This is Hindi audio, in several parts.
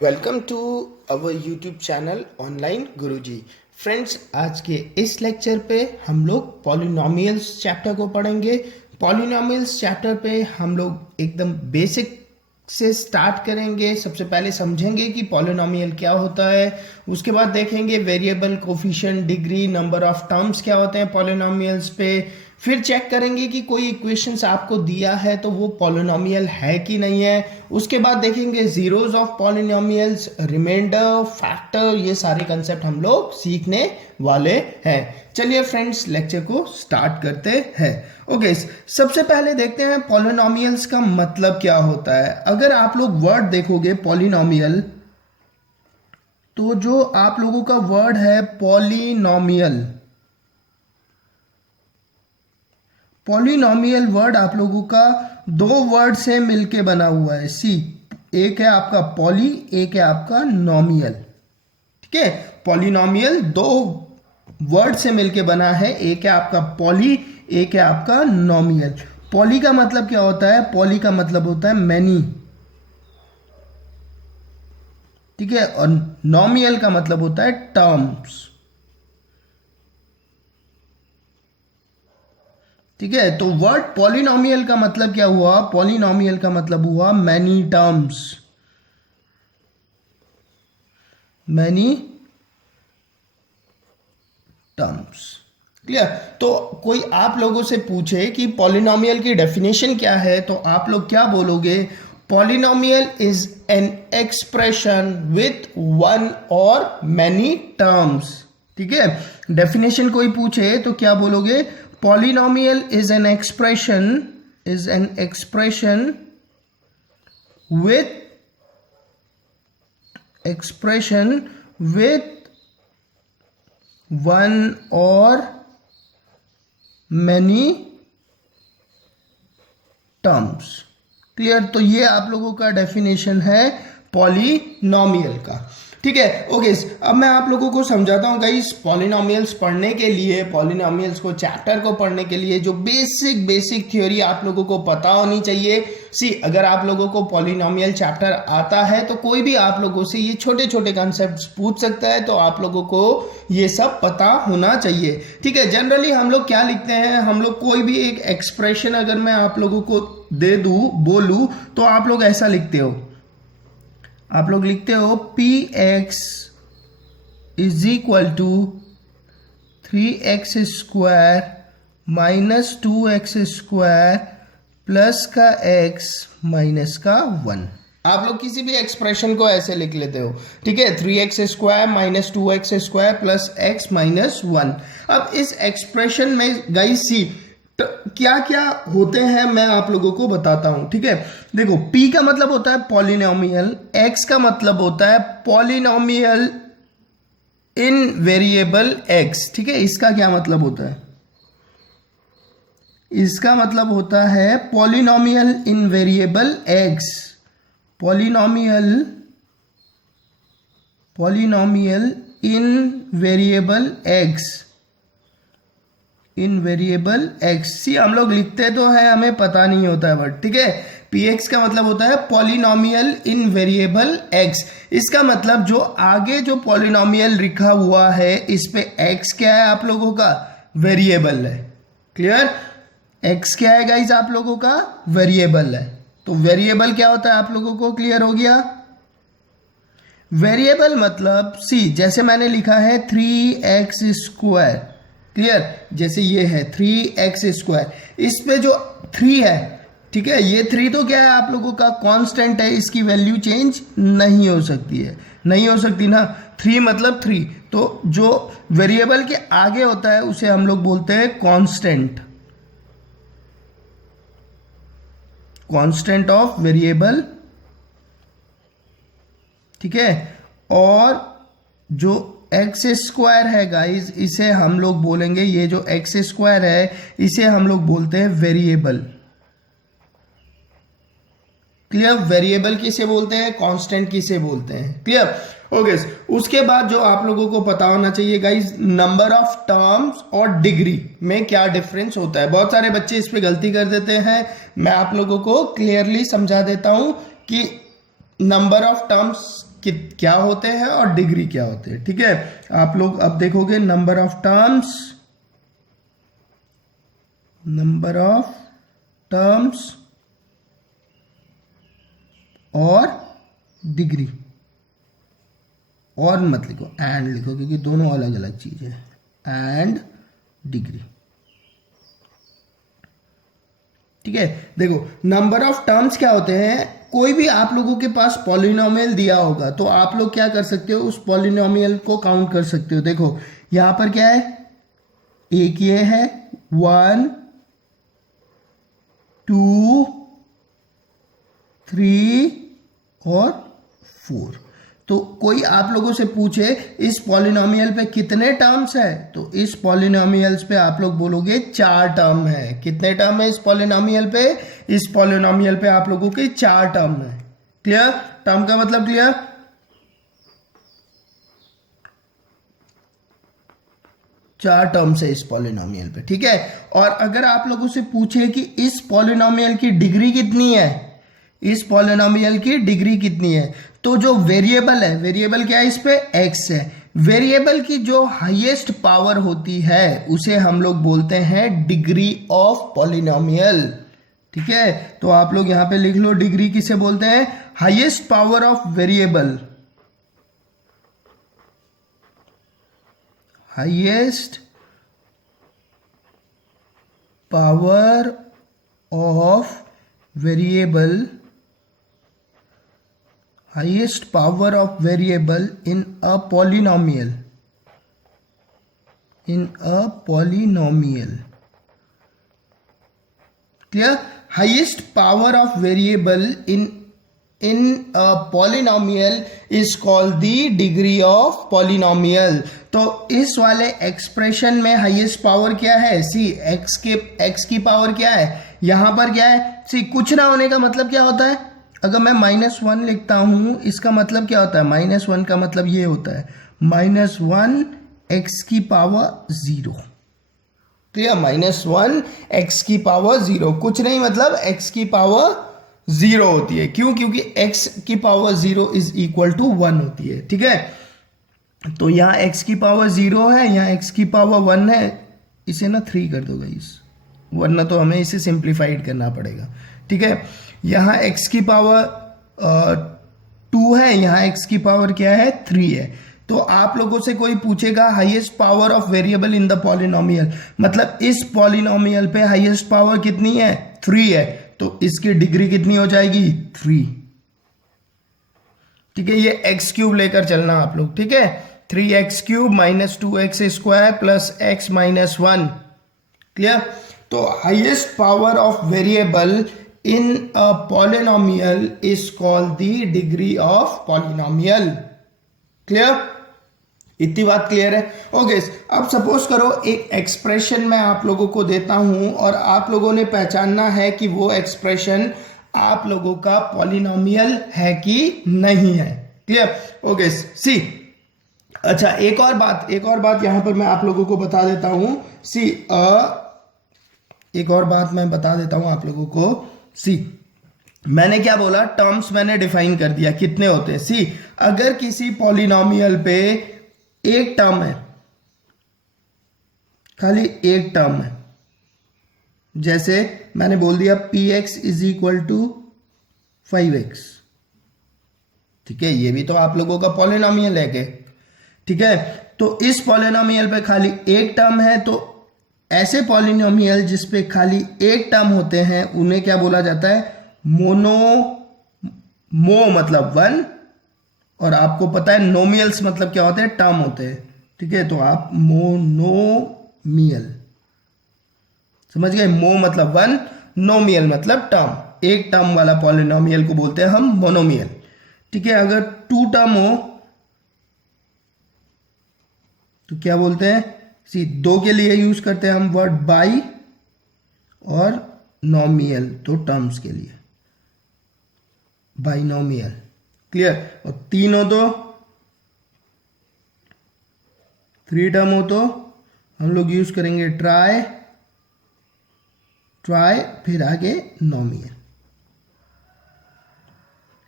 Welcome to our YouTube channel online Guruji. Friends, आज के इस लेक्चर पे हम लोग पॉलिनोमियल्स चैप्टर को पढ़ेंगे। पॉलिनोमियल्स चैप्टर पे हम लोग एकदम बेसिक से स्टार्ट करेंगे। सबसे पहले समझेंगे कि पॉलिनोमियल क्या होता है, उसके बाद देखेंगे variable, coefficient, degree, number of terms क्या होते हैं पॉलिनोमियल्स पे। फिर चेक करेंगे कि कोई इक्वेशंस आपको दिया है तो वो पॉलिनोमियल है कि नहीं है। उसके बाद देखेंगे zeros of polynomials, remainder, factor, ये सारे कंसेप्ट हम लोग सीखने वाले हैं। चलिए फ्रेंड्स, लेक्चर को स्टार्ट करते हैं। ओके, सबसे पहले देखते हैं पॉलिनोमियल्स का मतलब क्या होता है। अगर आप लोग वर्ड देखोगे पॉलिनोमियल, तो जो आप लोगों का वर्ड है पॉलिनोमियल, पॉलिनोमियल वर्ड आप लोगों का दो वर्ड से मिलके बना हुआ है। सी, एक है आपका पॉली, एक है आपका नोमियल। ठीक है, पॉलिनोमियल दो वर्ड से मिलके बना है, एक है आपका पॉली, एक है आपका नोमियल। पॉली का मतलब क्या होता है? पॉली का मतलब होता है मैनी। ठीक है, और नोमियल का मतलब होता है टर्म्स। ठीक है, तो वर्ड पॉलिनोमियल का मतलब क्या हुआ? पॉलिनोमियल का मतलब हुआ many terms, many terms. Clear? तो कोई आप लोगों से पूछे कि पॉलिनोमियल की डेफिनेशन क्या है, तो आप लोग क्या बोलोगे? Polynomial is an expression with one और मैनी टर्म्स। ठीक है, डेफिनेशन कोई पूछे तो क्या बोलोगे? Polynomial is an expression with one or many terms। Clear? तो ये आप लोगों का डेफिनेशन है पॉलिनोमियल का। ठीक है, ओके। अब मैं आप लोगों को समझाता हूँ गाइस, पॉलिनोमियल्स पढ़ने के लिए, पॉलिनोमियल्स को चैप्टर को पढ़ने के लिए जो बेसिक थ्योरी आप लोगों को पता होनी चाहिए। सी, अगर आप लोगों को पॉलिनोमियल चैप्टर आता है तो कोई भी आप लोगों से ये छोटे छोटे कॉन्सेप्ट्स पूछ सकता है, तो आप लोगों को ये सब पता होना चाहिए। ठीक है, जनरली हम लोग क्या लिखते हैं? हम लोग कोई भी एक एक्सप्रेशन अगर मैं आप लोगों को दे दूं, बोलूं, तो आप लोग ऐसा लिखते हो, आप लोग लिखते हो P x is equal to 3x square minus 2x square plus का x माइनस का 1। आप लोग किसी भी एक्सप्रेशन को ऐसे लिख लेते हो। ठीक है, 3x square minus 2x square plus x minus 1। अब इस एक्सप्रेशन में गाइस सी क्या क्या होते हैं मैं आप लोगों को बताता हूं। ठीक है, देखो, P का मतलब होता है पॉलिनोमियल, X का मतलब होता है पॉलिनोमियल इन वेरिएबल X। ठीक है, इसका क्या मतलब होता है? इसका मतलब होता है polynomial in variable X, polynomial in variable X, in variable X. See, हम लोग लिखते तो है, हमें पता नहीं होता है वर्ड। ठीक है, पी एक्स का मतलब होता है पॉलिनोमियल इन वेरिएबल एक्स। इसका मतलब जो आगे जो पॉलिनोमियल लिखा हुआ है इस पे एक्स क्या है आप लोगों का? वेरिएबल है। क्लियर? एक्स क्या है गाइस आप लोगों का? वेरिएबल है। तो वेरिएबल क्या होता है आप लोगों को क्लियर हो गया? वेरिएबल मतलब सी, जैसे मैंने लिखा है 3x स्क्वायर। क्लियर? जैसे ये है 3x स्क्वायर, इस पे जो 3 है, ठीक है, ये 3 तो क्या है आप लोगों का? कांस्टेंट है, इसकी वैल्यू चेंज नहीं हो सकती है, नहीं हो सकती ना। 3 मतलब 3, तो जो वेरिएबल के आगे होता है उसे हम लोग बोलते हैं कांस्टेंट, कांस्टेंट ऑफ वेरिएबल। ठीक है, और जो एक्स स्क्वायर है गाइज, इसे हम लोग बोलेंगे, ये जो एक्स स्क्वायर है इसे हम लोग बोलते हैं वेरिएबल। क्लियर? वेरिएबल किसे बोलते हैं? कांस्टेंट किसे बोलते हैं? क्लियर? ओके, उसके बाद जो आप लोगों को पता होना चाहिए गाइज, नंबर ऑफ टर्म्स और डिग्री में क्या डिफरेंस होता है। बहुत सारे बच्चे इस पे गलती कर देते हैं, मैं आप लोगों को क्लियरली समझा देता हूं कि नंबर ऑफ टर्म्स क्या होते हैं और डिग्री क्या होते हैं। ठीक है, आप लोग अब देखोगे नंबर ऑफ टर्म्स और डिग्री, और मत लिखो, एंड लिखो, क्योंकि दोनों अलग अलग चीज है, एंड डिग्री। ठीक है, देखो नंबर ऑफ टर्म्स क्या होते हैं, कोई भी आप लोगों के पास पॉलिनोमियल दिया होगा तो आप लोग क्या कर सकते हो, उस पॉलिनोमियल को काउंट कर सकते हो। देखो यहां पर क्या है, एक ये है 1 2 3 और 4। तो कोई आप लोगों से पूछे इस पॉलिनोमियल पे कितने टर्म्स है, तो इस पॉलिनोमियल्स पे आप लोग बोलोगे 4 टर्म है। कितने टर्म है इस पॉलिनोमियल पे, इस पॉलिनोमियल पे आप लोगों के 4 टर्म है। क्लियर, टर्म का मतलब क्लियर। चार टर्म्स है इस पॉलिनोमियल पे। ठीक है, और अगर आप लोगों से पूछे कि इस पॉलिनोमियल की डिग्री कितनी है, इस पॉलिनोमियल की डिग्री कितनी है, तो जो वेरिएबल है, वेरिएबल क्या है इस पे, x है। वेरिएबल की जो हाईएस्ट पावर होती है उसे हम लोग बोलते हैं डिग्री ऑफ पॉलिनोमियल। ठीक है, तो आप लोग यहां पे लिख लो, डिग्री किसे बोलते हैं, highest power of variable, highest power of variable, highest power of variable in a polynomial, in a polynomial. Clear, highest power of variable in a polynomial is called the degree of polynomial. तो इस वाले एक्सप्रेशन में हाईएस्ट पावर क्या है, सी एक्स की पावर क्या है, यहां पर क्या है, सी कुछ ना होने का मतलब क्या होता है, अगर मैं -1 लिखता हूं इसका मतलब क्या होता है, -1 का मतलब ये होता है -1 x की पावर 0। तो यह -1 x की पावर 0 कुछ नहीं, मतलब x की पावर 0 होती है। क्यों, क्योंकि x की पावर 0 इज इक्वल टू 1 होती है। ठीक है, तो यहां x की पावर 0 है, यहां x की पावर 1 है, इसे ना 3 कर दो गाइस, वरना तो हमें इसे सिंप्लीफाइड करना पड़ेगा। ठीक है, यहां x की पावर 2 है, यहां x की पावर क्या है, 3 है। तो आप लोगों से कोई पूछेगा highest power of variable in the polynomial, मतलब इस पॉलिनोमियल पे हाईएस्ट पावर कितनी है, 3 है, तो इसकी डिग्री कितनी हो जाएगी, 3। ठीक है, ये x क्यूब लेकर चलना आप लोग। ठीक है, 3x cube minus 2x square plus x minus 1। Clear, तो highest power of variable in a polynomial is called the degree of polynomial. Clear, इतनी बात क्लियर है। ओके, अब सपोज करो एक एक्सप्रेशन मैं आप लोगों को देता हूं और आप लोगों ने पहचानना है कि वो एक्सप्रेशन आप लोगों का पॉलिनोमियल है कि नहीं है। क्लियर, ओके सी, अच्छा एक और बात यहां पर मैं आप लोगों को बता देता हूं। सी एक और बात मैं बता देता हूं आप लोगों को। सी, मैंने क्या बोला, टर्म्स मैंने डिफाइन कर दिया कितने होते हैं। सी, अगर किसी पॉलिनोमियल पे एक टर्म है, खाली एक टर्म है, जैसे मैंने बोल दिया px is equal to 5x। ठीक है, ये भी तो आप लोगों का पॉलिनोमियल है के। ठीक है, तो इस पॉलिनोमियल पे खाली एक टर्म है, तो ऐसे पॉलिनोमियल जिसपे खाली एक टर्म होते हैं उन्हें क्या बोला जाता है, मो मतलब 1, और आपको पता है नोमियल्स मतलब क्या होते हैं, टर्म होते हैं। ठीक है, तो आप मोनोमियल समझ गए, मो मतलब 1, नोमियल मतलब टर्म, एक टर्म वाला पॉलिनोमियल को बोलते हैं हम मोनोमियल। ठीक है, अगर 2 टर्म हो तो क्या बोलते हैं, सी 2 के लिए यूज करते हैं हम वर्ड बाई, और नोमियल तो टर्म्स के लिए बाइनोमियल। क्लियर, और 3 हो तो 3 टर्म हो तो हम लोग यूज करेंगे ट्राई, फिर आगे नोमियल।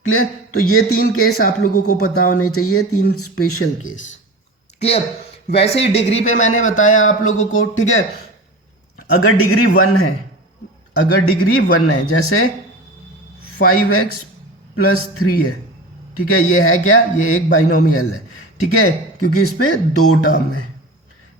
क्लियर। तो ये 3 केस आप लोगों को पता होने चाहिए, 3 स्पेशल केस। क्लियर। वैसे ही डिग्री पे मैंने बताया आप लोगों को, ठीक है। अगर डिग्री 1 है, अगर डिग्री 1 है, जैसे 5x + 3 है, ठीक है, ये है क्या, ये एक बाइनोमियल है, ठीक है, क्योंकि इस पे 2 टर्म है,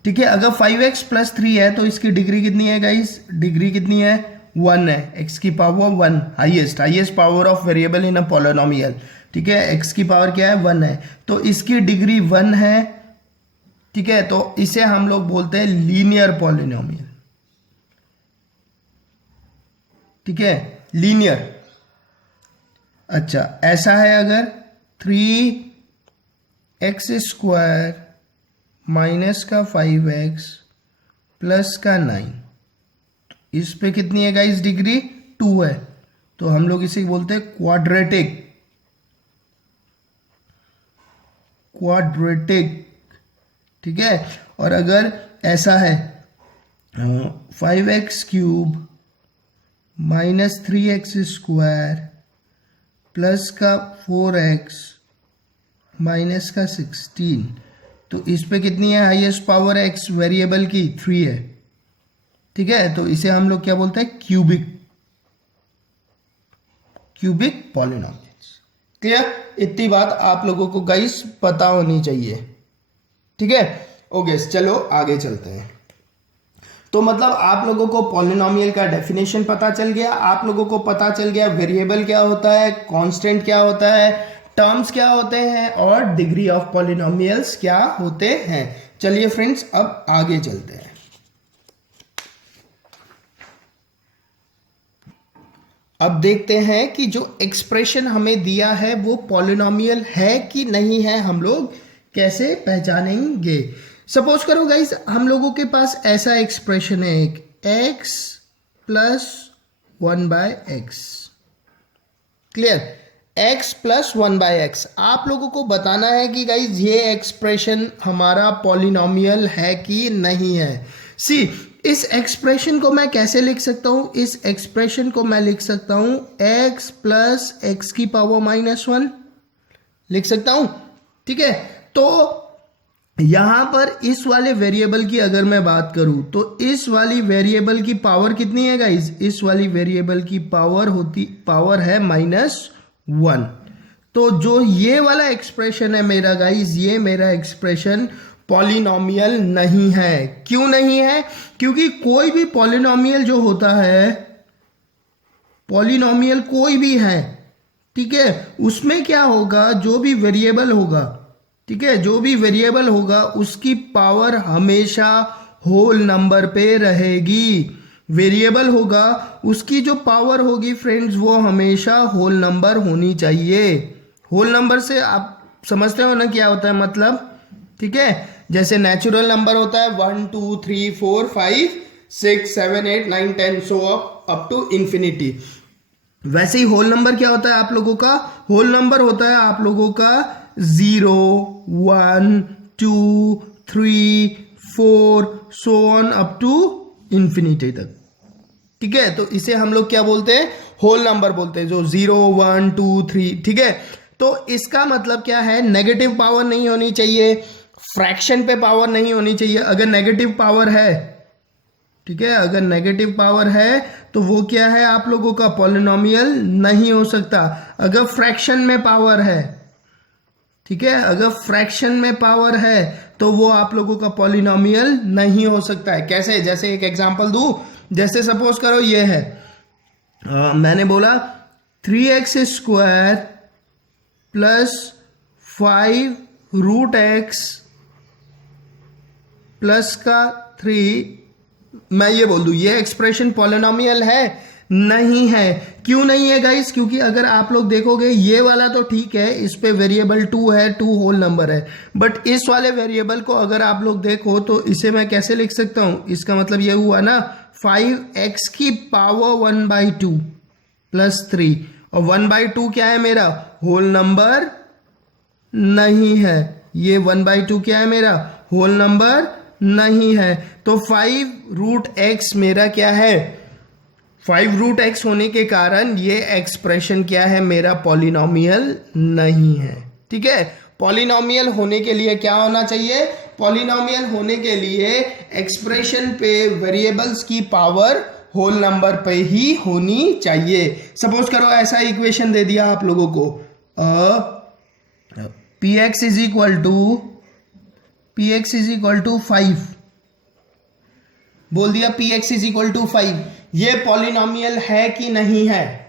ठीक है। अगर 5x + 3 है तो इसकी डिग्री कितनी है गाइस, डिग्री कितनी है, 1 है, x की power 1, highest power of variable in a polynomial, ठीक है, x की पावर क्या है, 1 है, तो इसकी डिग्री 1 है, ठीक है। तो इसे हम लोग बोलते हैं लीनियर पॉलिनोमियल, ठीक है, लीनियर। अच्छा, ऐसा है अगर 3x² माइनस का 5x प्लस का 9, इस पे कितनी है गाइस, डिग्री 2 है, तो हम लोग इसे बोलते हैं क्वाड्रेटिक, ठीक है। और अगर ऐसा है 5x³ माइनस 3x² प्लस का 4x माइनस का 16, तो इस पे कितनी है, हाईएस्ट पावर x वेरिएबल की 3 है, ठीक है। तो इसे हम लोग क्या बोलते हैं, क्यूबिक पॉलिनोमियल्स। क्लियर। इतनी बात आप लोगों को गाइस पता होनी चाहिए, ठीक है। ओके, चलो आगे चलते हैं। तो मतलब आप लोगों को पॉलिनोमियल का डेफिनेशन पता चल गया, आप लोगों को पता चल गया वेरिएबल क्या होता है, कांस्टेंट क्या होता है, टर्म्स क्या होते हैं, और डिग्री ऑफ पॉलिनोमियल्स क्या होते हैं। चलिए फ्रेंड्स, अब आगे चलते हैं। अब देखते हैं कि जो एक्सप्रेशन हमें दिया है वो पॉलिनोमियल है कि नहीं है, हम लोग कैसे पहचानेंगे। सपोज करो गाइस, हम लोगों के पास ऐसा एक्सप्रेशन है, एक x + 1/x, clear, x + 1/x। आप लोगों को बताना है कि गाइस ये एक्सप्रेशन हमारा पॉलिनोमियल है कि नहीं है। सी, इस एक्सप्रेशन को मैं कैसे लिख सकता हूं, इस एक्सप्रेशन को मैं लिख सकता हूं x + x⁻⁻1 लिख सकता हूं, ठीक है। तो यहां पर इस वाले वेरिएबल की अगर मैं बात करूं तो इस वाली वेरिएबल की पावर कितनी है गाइस, इस वाली वेरिएबल की पावर है -1। तो जो ये वाला एक्सप्रेशन है मेरा गाइस, ये मेरा एक्सप्रेशन पॉलिनोमियल नहीं है। क्यों नहीं है, क्योंकि कोई भी पॉलिनोमियल जो होता है, पॉलिनोमियल कोई भी है, ठीक है, उसमें क्या होगा, जो भी वेरिएबल होगा, ठीक है, जो भी वेरिएबल होगा उसकी पावर हमेशा होल नंबर पे रहेगी। वेरिएबल होगा, उसकी जो पावर होगी फ्रेंड्स वो हमेशा होल नंबर होनी चाहिए। होल नंबर से आप समझते हो ना क्या होता है मतलब, ठीक है। जैसे नेचुरल नंबर होता है 1 2 3 4 5 6 7 8 9 10 सो अप टू इंफिनिटी, वैसे ही होल नंबर क्या होता है आप लोगों का, होल नंबर होता है आप लोगों का 0 1 2 3 4 so on up to infinity तक, ठीक है। तो इसे हम लोग क्या बोलते हैं, होल नंबर बोलते हैं, जो 0 1 2 3, ठीक है। तो इसका मतलब क्या है, नेगेटिव पावर नहीं होनी चाहिए, फ्रैक्शन पे पावर नहीं होनी चाहिए। अगर नेगेटिव पावर है, ठीक है, अगर नेगेटिव पावर है तो वो क्या है, आप लोगों का पॉलिनोमियल नहीं हो सकता। अगर फ्रैक्शन में पावर है, ठीक है, अगर फ्रैक्शन में पावर है तो वो आप लोगों का पॉलिनोमियल नहीं हो सकता है। कैसे, जैसे एक एग्जांपल दूं, जैसे सपोज करो ये है, मैंने बोला 3x² + 5√x प्लस का 3, मैं ये बोल दूं ये एक्सप्रेशन पॉलिनोमियल है, नहीं है। क्यों नहीं है गाइस, क्योंकि अगर आप लोग देखोगे ये वाला तो ठीक है, इस पे वेरिएबल 2 है, 2 होल नंबर है, बट इस वाले वेरिएबल को अगर आप लोग देखो तो इसे मैं कैसे लिख सकता हूं, इसका मतलब ये हुआ ना 5x⁻1/2 + 3, और 1/2 क्या है मेरा, होल नंबर नहीं है, ये 1/2 क्या है मेरा, होल नंबर नहीं है। तो 5√x मेरा क्या है, 5 रूट एक्स होने के कारण ये एक्सप्रेशन क्या है, मेरा पॉलिनॉमियल नहीं है। ठीक है, पॉलिनॉमियल होने के लिए क्या होना चाहिए, पॉलिनॉमियल होने के लिए एक्सप्रेशन पे वेरिएबल्स की पावर होल नंबर पे ही होनी चाहिए। सपोज करो ऐसा इक्वेशन दे दिया आप लोगों को, P x is equal to 5, बोल दिया P x is equal to 5, ये पॉलिनॉमियल है कि नहीं है।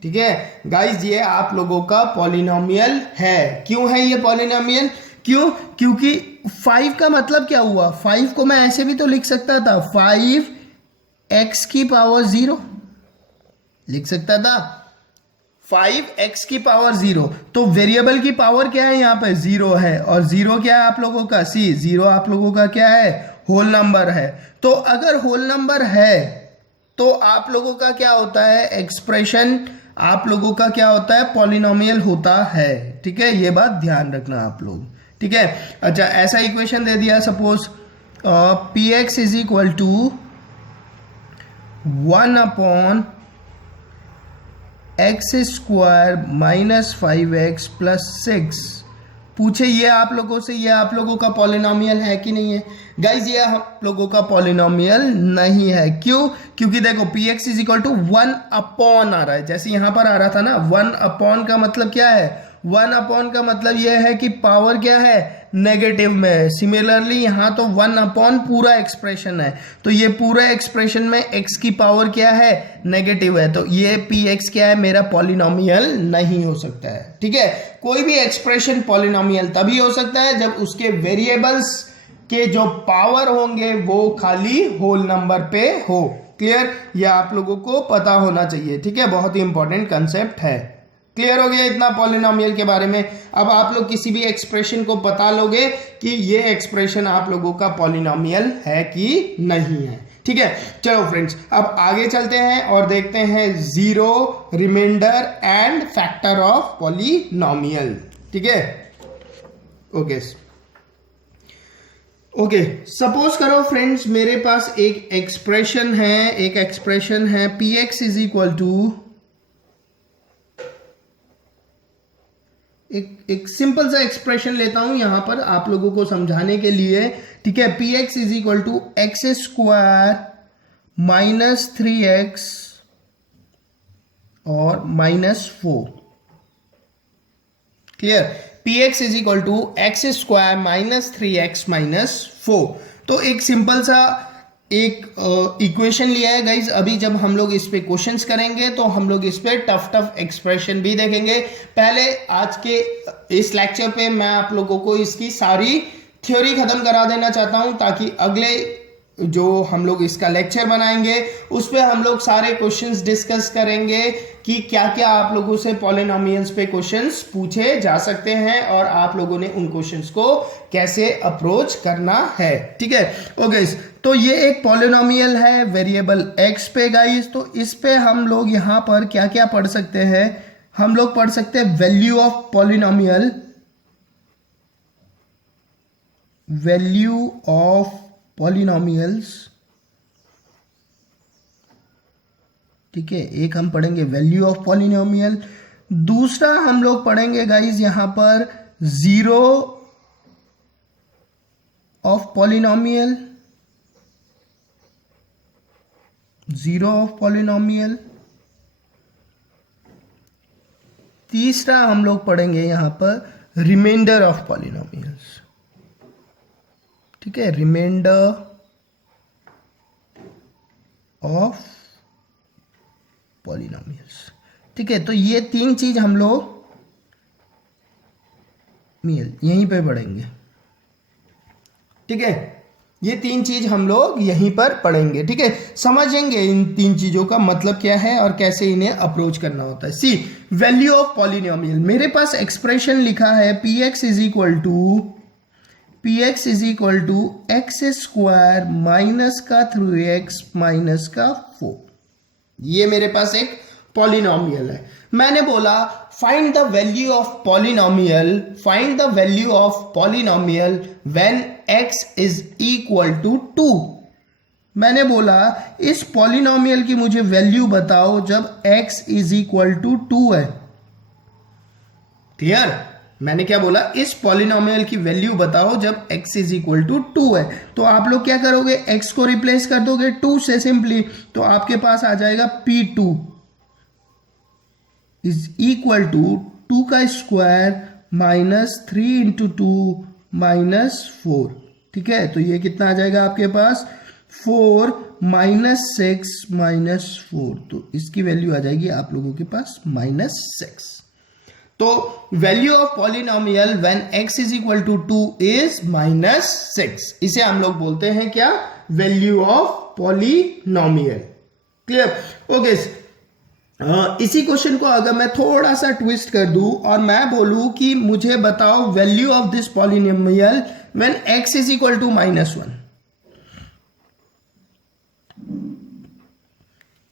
ठीक है गाइज, ये आप लोगों का पॉलिनॉमियल है। क्यों है ये पॉलिनॉमियल, क्यों, क्योंकि 5 का मतलब क्या हुआ, 5 को मैं ऐसे भी तो लिख सकता था, 5x की पावर 0 लिख सकता था, 5x की पावर 0। तो वेरिएबल की पावर क्या है, यहाँ पे 0 है, और 0 क्या है आप लोगों का, सी 0 आप लोगों का क्या है, होल नंबर है। तो अगर होल नंबर है तो आप लोगों का क्या होता है, एक्सप्रेशन आप लोगों का क्या होता है, पॉलिनॉमियल होता है। ठीक है, ये बात ध्यान रखना आप लोग। ठीक है, अच्छा ऐसा इक्वेशन दे दिया, suppose P x is equal to 1 X square minus 5x plus 6। पूछे ये आप लोगों से, ये आप लोगों का पॉलिनॉमियल है कि नहीं है। गाइज ये आप लोगों का पॉलिनॉमियल नहीं है। क्यों, क्योंकि देखो P x is equal to 1 upon आ रहा है, जैसे यहां पर आ रहा था ना, 1 अपॉन का मतलब क्या है, 1 अपॉन का मतलब यह है कि पावर क्या है, नेगेटिव में है। सिमिलरली यहां तो 1 अपॉन पूरा एक्सप्रेशन है, तो ये पूरा एक्सप्रेशन में x की पावर क्या है, नेगेटिव है, तो ये पी एक्स क्या है, मेरा पॉलिनॉमियल नहीं हो सकता है। ठीक है, कोई भी एक्सप्रेशन पॉलिनॉमियल तभी हो सकता है जब उसके वेरिएबल्स के जो पावर होंगे वो खाली होल नंबर पे हो। क्लियर, ये आप लोगों को पता होना चाहिए। ठीक है, बहुत ही इंपॉर्टेंट कंसेप्ट है। क्लियर हो गया इतना पॉलिनॉमियल के बारे में। अब आप लोग किसी भी एक्सप्रेशन को बता लोगे कि ये एक्सप्रेशन आप लोगों का पॉलिनॉमियल है कि नहीं है। ठीक है, चलो फ्रेंड्स अब आगे चलते हैं और देखते हैं zero, remainder and factor of polynomial. ठीक है, ओके सपोज करो फ्रेंड्स मेरे पास एक एक्सप्रेशन है P x is equal to, एक सिंपल सा एक्सप्रेशन लेता हूं यहां पर आप लोगों को समझाने के लिए। ठीक है, P x is equal to X square minus 3x और -4। Clear, P x is equal to X square minus 3x -4। तो एक सिंपल सा एक इक्वेशन लिया है गाइज। अभी जब हम लोग इस पे क्वेश्चंस करेंगे तो हम लोग इस पे टफ एक्सप्रेशन भी देखेंगे। पहले आज के इस लेक्चर पे मैं आप लोगों को इसकी सारी थ्योरी खत्म करा देना चाहता हूं, ताकि अगले जो हम लोग इसका लेक्चर बनाएंगे उस पे हम लोग सारे क्वेश्चंस डिस्कस करेंगे कि क्या क्या आप लोगों से पॉलिनॉमियल्स पे क्वेश्चंस पूछे जा सकते हैं और आप लोगों ने उन क्वेश्चंस को कैसे अप्रोच करना है। ठीक है, ओके तो ये एक पॉलिनॉमियल है वेरिएबल x पे गाइस। तो इस पे हम लोग यहां पर क्या क्या पढ़ सकते हैं, हम लोग पढ़ सकते हैं value of polynomial, value of polynomials. ठीक है, एक हम पढ़ेंगे वैल्यू ऑफ पॉलिनॉमियल, दूसरा हम लोग पढ़ेंगे गाइस यहां पर zero of polynomial, zero of polynomial. तीसरा हम लोग पढ़ेंगे यहां पर रिमाइंडर ऑफ पॉलिनॉमियल्स। ठीक है, रिमाइंडर ऑफ पॉलिनॉमियल्स। ठीक है, तो ये 3 चीज हम लोग यहीं पे पढ़ेंगे। ठीक है, ये 3 चीज हम लोग यहीं पर पढ़ेंगे। ठीक है, समझेंगे इन 3 चीजों का मतलब क्या है और कैसे इन्हें अप्रोच करना होता है। सी वैल्यू ऑफ पॉलिनॉमियल, मेरे पास एक्सप्रेशन लिखा है P x is equal to X square minus का 3x माइनस का 4। ये मेरे पास एक पॉलिनॉमियल है। मैंने बोला find the value of polynomial when x is equal to 2। मैंने बोला इस पॉलिनोमियल की मुझे वैल्यू बताओ जब x इज इक्वल टू 2 है। क्लियर? मैंने क्या बोला, इस पॉलिनोमियल की वैल्यू बताओ जब x इज इक्वल टू 2 है। तो आप लोग क्या करोगे, x को रिप्लेस कर दोगे 2 से सिंपली, तो आपके पास आ जाएगा P2 इज इक्वल टू 2 का स्क्वायर माइनस 3 इंटू 2 माइनस 4। ठीक है, तो ये कितना आ जाएगा आपके पास 4 माइनस 6 माइनस 4, तो इसकी वैल्यू आ जाएगी आप लोगों के पास -6। तो value of polynomial when x is equal to 2 is -6। इसे हम लोग बोलते हैं क्या, value of polynomial. Clear? Okay, इसी क्वेश्चन को अगर मैं थोड़ा सा ट्विस्ट कर दूं और मैं बोलूं कि मुझे बताओ value of this polynomial when x is equal to -1।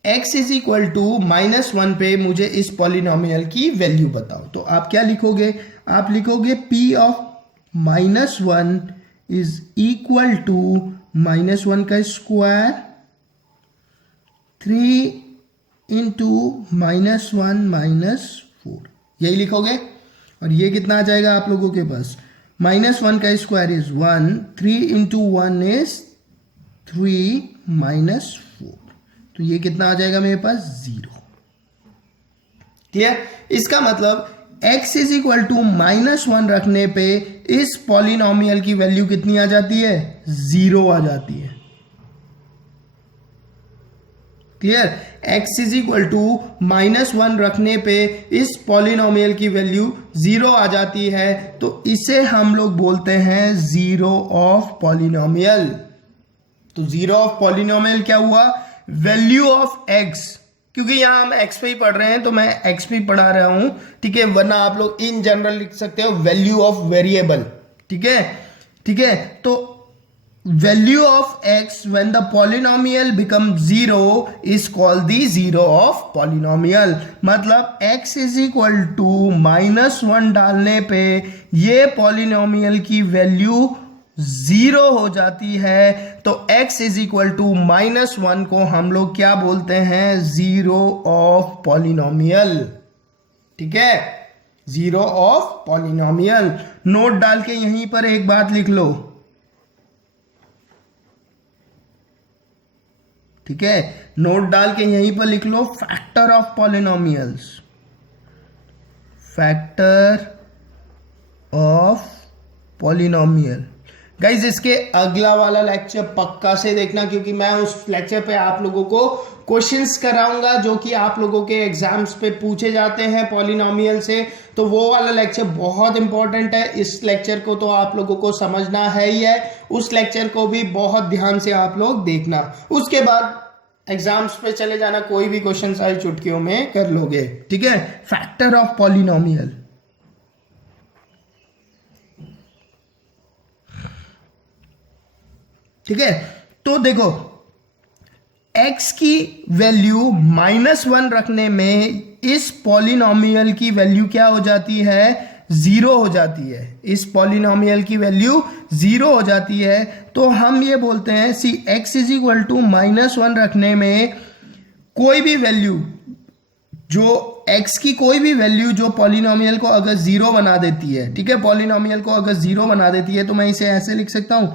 x is equal to -1 पे मुझे इस पॉलिनोमियल की वैल्यू बताओ। तो आप क्या लिखोगे, आप लिखोगे p of -1 is equal to -1 का स्क्वायर 3 इंटू -1 -4, यही लिखोगे। और ये कितना आ जाएगा आप लोगों के पास, -1 का स्क्वायर इज 1, 3 इंटू 1 इज 3 -4, तो ये कितना आ जाएगा मेरे पास 0। क्लियर? इसका मतलब x इज इक्वल टू -1 रखने पे इस पॉलिनोमियल की वैल्यू कितनी आ जाती है, 0 आ जाती है। Clear? x is equal to -1 रखने पे इस पॉलिनोमियल की वैल्यू 0 आ जाती है, तो इसे हम लोग बोलते हैं जीरो ऑफ पॉलिनोमियल। तो जीरो ऑफ पॉलिनोमियल क्या हुआ, वैल्यू ऑफ x, क्योंकि यहां हम x पे ही पढ़ रहे हैं तो मैं x पे ही पढ़ा रहा हूं। ठीक है, वरना आप लोग इन जनरल लिख सकते हो वैल्यू ऑफ वेरिएबल। ठीक है, ठीक है, तो value of x when the polynomial become 0 is called the zero of polynomial. मतलब x इज इक्वल टू -1 डालने पे ये पॉलिनोमियल की वैल्यू 0 हो जाती है, तो x इज इक्वल टू -1 को हम लोग क्या बोलते हैं, जीरो ऑफ पॉलिनोमियल। ठीक है, जीरो ऑफ पॉलिनोमियल। नोट डाल के यहीं पर एक बात लिख लो। ठीक है, नोट डाल के यहीं पर लिख लो, factor of polynomials, factor of polynomial. Guys इसके अगला वाला लेक्चर पक्का से देखना, क्योंकि मैं उस लेक्चर पे आप लोगों को क्वेश्चंस कराऊंगा जो कि आप लोगों के एग्जाम्स पे पूछे जाते हैं पॉलिनोमियल से। तो वो वाला लेक्चर बहुत इंपॉर्टेंट है। इस लेक्चर को तो आप लोगों को समझना है ही है, उस लेक्चर को भी बहुत ध्यान से आप लोग देखना। उसके बाद एग्जाम्स पे चले जाना, कोई भी क्वेश्चन सारी चुटकियों में कर लोगे। ठीक है, फैक्टर ऑफ पॉलिनोमियल। ठीक है, तो देखो x की वैल्यू -1 रखने में इस पॉलिनोमियल की वैल्यू क्या हो जाती है, 0 हो जाती है। इस पॉलिनोमियल की वैल्यू 0 हो जाती है, तो हम ये बोलते हैं सी x इज इक्वल टू -1 रखने में कोई भी वैल्यू, जो x की कोई भी वैल्यू जो पॉलिनोमियल को अगर 0 बना देती है, ठीक है, पॉलिनोमियल को अगर 0 बना देती है, तो मैं इसे ऐसे लिख सकता हूं,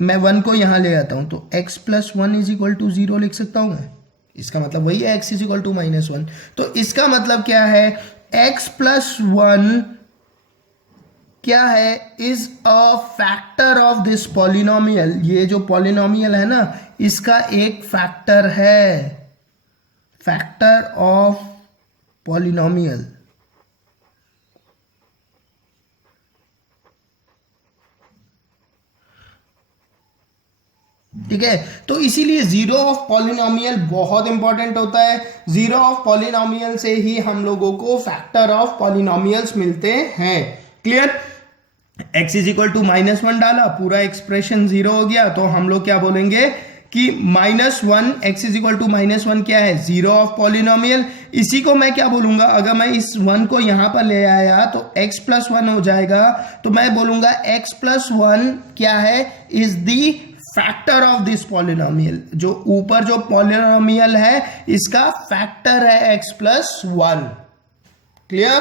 मैं 1 को यहां ले आता हूं, तो x plus 1 is equal to 0 लिख सकता हूं मैं। इसका मतलब वही है x इज इक्वल टू -1। तो इसका मतलब क्या है, x प्लस 1 क्या है, is a factor of this polynomial. ये जो पॉलिनोमियल है ना, इसका एक फैक्टर है, फैक्टर ऑफ पॉलिनोमियल। ठीक है, तो इसीलिए जीरो ऑफ पॉलिनोमियल बहुत इंपॉर्टेंट होता है। जीरो ऑफ पॉलिनोमियल से ही हम लोगों को फैक्टर ऑफ पॉलिनोमियल्स मिलते हैं। Clear? x is equal to -1 डाला, पूरा एक्सप्रेशन 0 हो गया, तो हम लोग क्या बोलेंगे कि -1, x इज इक्वल टू -1 क्या है, जीरो ऑफ पॉलिनोमियल। इसी को मैं क्या बोलूंगा, अगर मैं इस 1 को यहां पर ले आया तो x प्लस 1 हो जाएगा, तो मैं बोलूंगा x प्लस 1 क्या है, is the factor of this polynomial, जो ऊपर जो पॉलिनोमियल है इसका फैक्टर है x+1। क्लियर?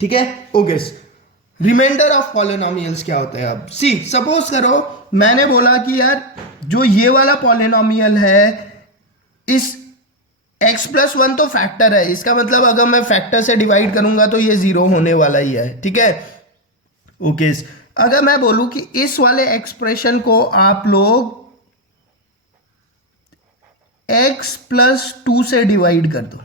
ठीक है, ओके। रिमाइंडर ऑफ पॉलिनोमियल्स क्या होता है? अब सी सपोज करो मैंने बोला कि यार जो ये वाला पॉलिनोमियल है इस x+1 तो फैक्टर है, इसका मतलब अगर मैं फैक्टर से डिवाइड करूंगा तो ये 0 होने वाला ही है। ठीक है, ओके। अगर मैं बोलूं कि इस वाले एक्सप्रेशन को आप लोग x+2 से डिवाइड कर दो।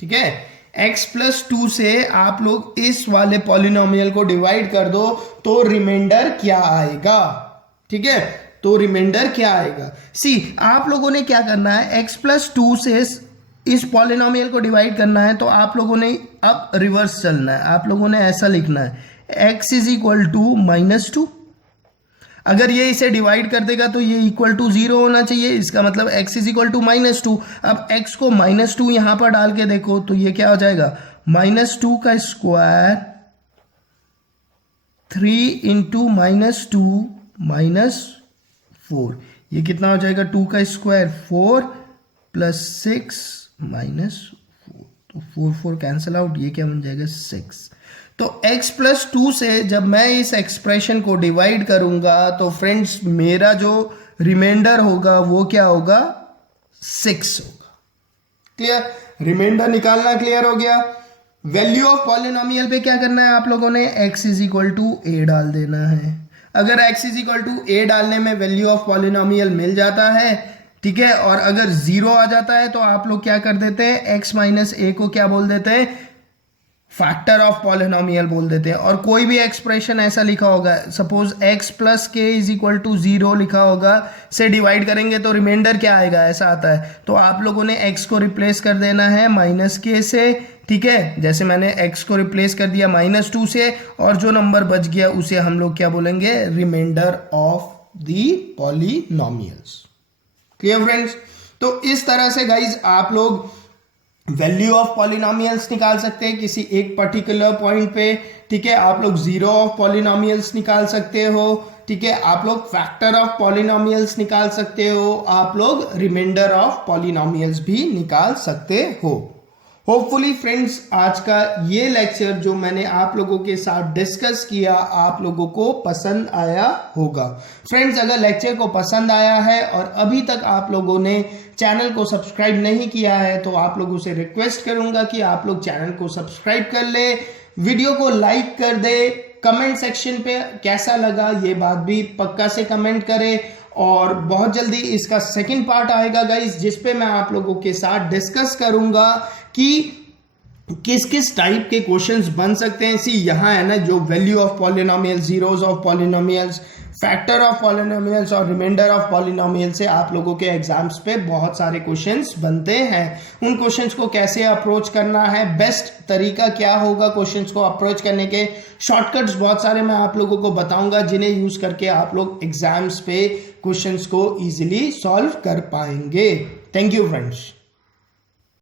ठीक है, x+2 से आप लोग इस वाले पॉलिनोमियल को डिवाइड कर दो तो रिमाइंडर क्या आएगा? ठीक है, तो रिमाइंडर क्या आएगा? सी आप लोगों ने क्या करना है, x+2 से इस पॉलिनोमियल को डिवाइड करना है तो आप लोगों ने अब रिवर्स चलना है। आप लोगों ने ऐसा लिखना है x = -2। अगर ये इसे डिवाइड कर देगा तो ये = 0 होना चाहिए, इसका मतलब x = -2। अब x को -2 यहां पर डाल के देखो तो ये क्या हो जाएगा, -2 का स्क्वायर 3 × -2 -4, ये कितना हो जाएगा, 2 का स्क्वायर 4 + 6 -4, तो 4 4 कैंसिल आउट, ये क्या बन जाएगा 6। तो x+2 से जब मैं इस एक्सप्रेशन को डिवाइड करूंगा तो फ्रेंड्स मेरा जो रिमाइंडर होगा वो क्या होगा, 6 होगा। क्लियर? रिमाइंडर निकालना क्लियर हो गया। वैल्यू ऑफ पॉलिनोमियल पे क्या करना है आप लोगों ने, x = a डाल देना है। अगर x = a डालने में वैल्यू ऑफ पॉलिनोमियल मिल जाता है, ठीक है, और अगर 0 आ जाता है तो आप लोग क्या कर देते हैं, x - a को क्या बोल देते हैं, फैक्टर ऑफ पॉलिनोमियल बोल देते हैं। और कोई भी एक्सप्रेशन ऐसा लिखा होगा, सपोज x + k = 0 लिखा होगा, से डिवाइड करेंगे तो रिमाइंडर क्या आएगा, ऐसा आता है। तो आप लोगों ने x को रिप्लेस कर देना है -k से। ठीक है, जैसे मैंने x को रिप्लेस कर दिया -2 से, और जो नंबर बच गया उसे हम लोग क्या बोलेंगे, remainder of the polynomials. Clear friends? तो इस तरह से गाइज आप लोग वैल्यू ऑफ पॉलिनोमियल्स निकाल सकते हैं किसी एक पर्टिकुलर पॉइंट पे। ठीक है, आप लोग जीरो ऑफ पॉलिनोमियल्स निकाल सकते हो। ठीक है, आप लोग फैक्टर ऑफ पॉलिनोमियल्स निकाल सकते हो, आप लोग रिमाइंडर ऑफ पॉलिनोमियल्स भी निकाल सकते हो। होपफुली फ्रेंड्स आज का ये लेक्चर जो मैंने आप लोगों के साथ डिस्कस किया आप लोगों को पसंद आया होगा। फ्रेंड्स अगर लेक्चर को पसंद आया है और अभी तक आप लोगों ने चैनल को सब्सक्राइब नहीं किया है तो आप लोगों से रिक्वेस्ट करूंगा कि आप लोग चैनल को सब्सक्राइब कर ले, वीडियो को लाइक कर दे, कमेंट सेक्शन पे कैसा लगा ये बात भी पक्का से कमेंट करें। और बहुत जल्दी इसका सेकंड पार्ट आएगा गाइस, जिस पे मैं आप लोगों के साथ डिस्कस करूंगा कि किस किस टाइप के क्वेश्चंस बन सकते हैं। सी यहाँ है ना, जो value of polynomial, zeros of polynomials, factor of polynomials और रिमाइंडर ऑफ पॉलिनोमियल से आप लोगों के एग्जाम्स पे बहुत सारे क्वेश्चंस बनते हैं। उन क्वेश्चंस को कैसे अप्रोच करना है, बेस्ट तरीका क्या होगा क्वेश्चंस को अप्रोच करने के, शॉर्टकट्स बहुत सारे मैं आप लोगों को बताऊंगा जिन्हें यूज करके आप लोग एग्जाम्स पे क्वेश्चंस को इजीली सॉल्व कर पाएंगे। Thank you friends.